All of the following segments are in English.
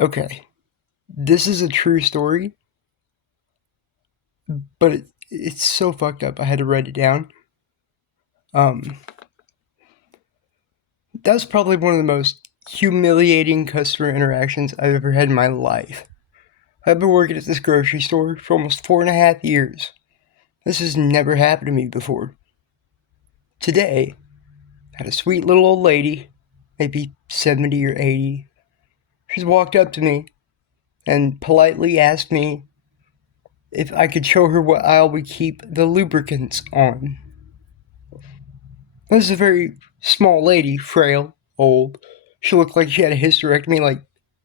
Okay, this is a true story, but it's so fucked up. I had to write it down. Um, that was probably one of the most humiliating customer interactions I've ever had in my life. I've been working at this grocery store for almost 4.5 years. This has never happened to me before. Today, I had a sweet little old lady, maybe 70 or 80. She's walked up to me and politely asked me if I could show her what aisle we keep the lubricants on. This is a very small lady, frail, old. She looked like she had a hysterectomy like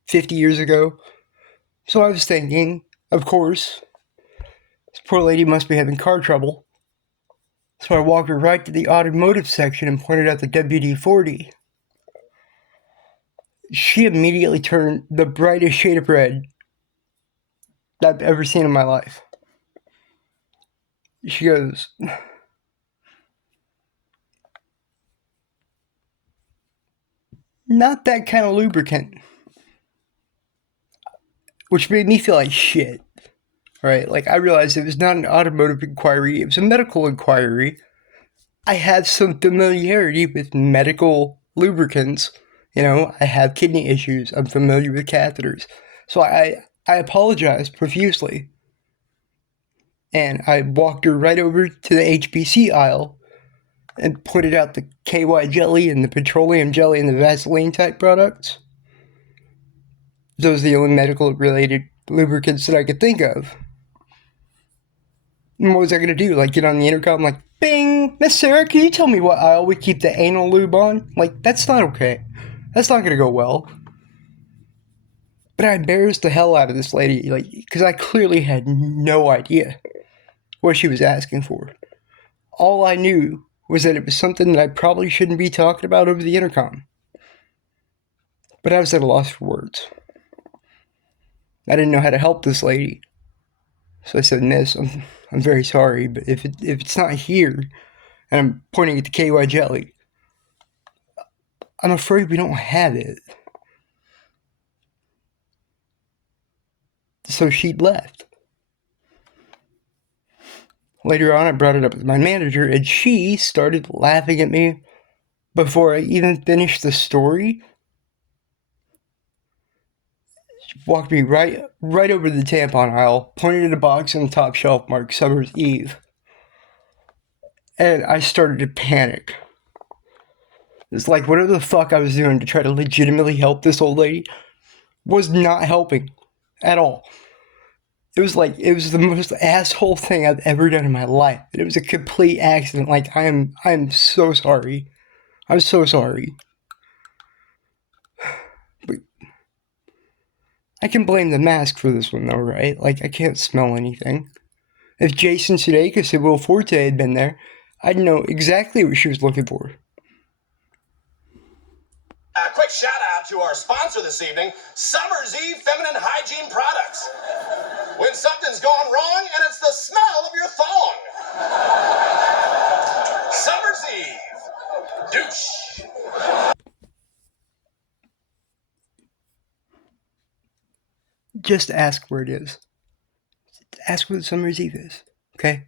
50 years ago. So I was thinking, of course, this poor lady must be having car trouble. So I walked her right to the automotive section and pointed out the WD-40. She immediately turned the brightest shade of red I've ever seen in my life. She goes, "Not that kind of lubricant." Which made me feel like shit. Right? Like, I realized it was not an automotive inquiry, it was a medical inquiry. I have some familiarity with medical lubricants. I have kidney issues. I'm familiar with catheters. So I apologized profusely. And I walked her right over to the HBC aisle and pointed out the KY jelly and the petroleum jelly and the Vaseline type products. Those are the only medical related lubricants that I could think of. And what was I gonna do? Like, get on the intercom, like, bing! Miss Sarah, can you tell me what aisle we keep the anal lube on? Like, that's not okay. That's not gonna go well. But I embarrassed the hell out of this lady, like, because I clearly had no idea what she was asking for. All I knew was that it was something that I probably shouldn't be talking about over the intercom. But I was at a loss for words. I didn't know how to help this lady. So I said, "Miss, I'm very sorry, but if it's not here," and I'm pointing at the KY jelly, "I'm afraid we don't have it." So she left. Later on, I brought it up with my manager, and she started laughing at me before I even finished the story. She walked me right over the tampon aisle, pointed at a box on the top shelf marked Summer's Eve, and I started to panic. It's like whatever the fuck I was doing to try to legitimately help this old lady was not helping at all. It was the most asshole thing I've ever done in my life. And it was a complete accident. Like, I am so sorry. I'm so sorry. But I can blame the mask for this one though, right? Like, I can't smell anything. If Jason Sudeikis and Will Forte had been there, I'd know exactly what she was looking for. A quick shout out to our sponsor this evening, Summer's Eve Feminine Hygiene Products. When something's gone wrong and it's the smell of your thong. Summer's Eve. Douche. Just ask where it is. Ask where the Summer's Eve is, okay?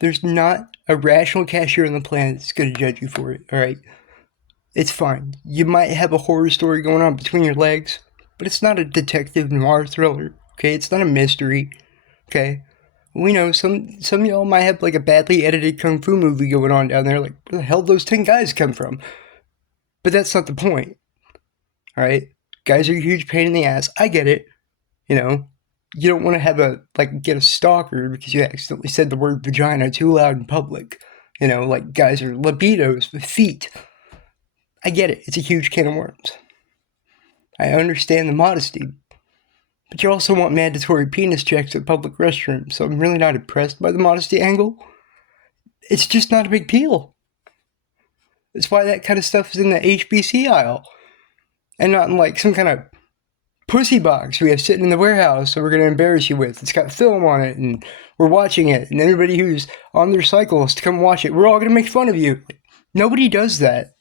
There's not a rational cashier on the planet that's going to judge you for it, alright? It's fine. You might have a horror story going on between your legs, but it's not a detective noir thriller, okay? It's not a mystery, okay? We know some of y'all might have like a badly edited kung fu movie going on down there, like, where the hell those 10 guys come from? But that's not the point, alright? Guys are a huge pain in the ass. I get it, you don't want to have get a stalker because you accidentally said the word vagina too loud in public. Like, guys are libidos with feet. I get it. It's a huge can of worms. I understand the modesty. But you also want mandatory penis checks at public restrooms, so I'm really not impressed by the modesty angle. It's just not a big deal. That's why that kind of stuff is in the HBC aisle. And not in like some kind of pussy box we have sitting in the warehouse that we're going to embarrass you with. It's got film on it, and we're watching it, and everybody who's on their cycles to come watch it, we're all going to make fun of you. Nobody does that.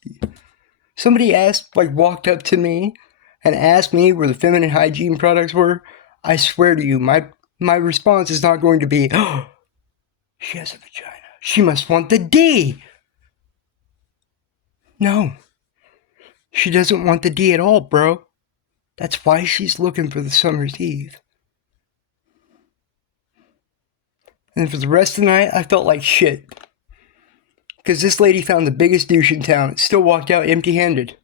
Somebody walked up to me and ask me where the feminine hygiene products were, I swear to you, my response is not going to be, oh, she has a vagina. She must want the D. No, she doesn't want the D at all, bro. That's why she's looking for the summer's eve. And for the rest of the night, I felt like shit. Because this lady found the biggest douche in town and still walked out empty handed.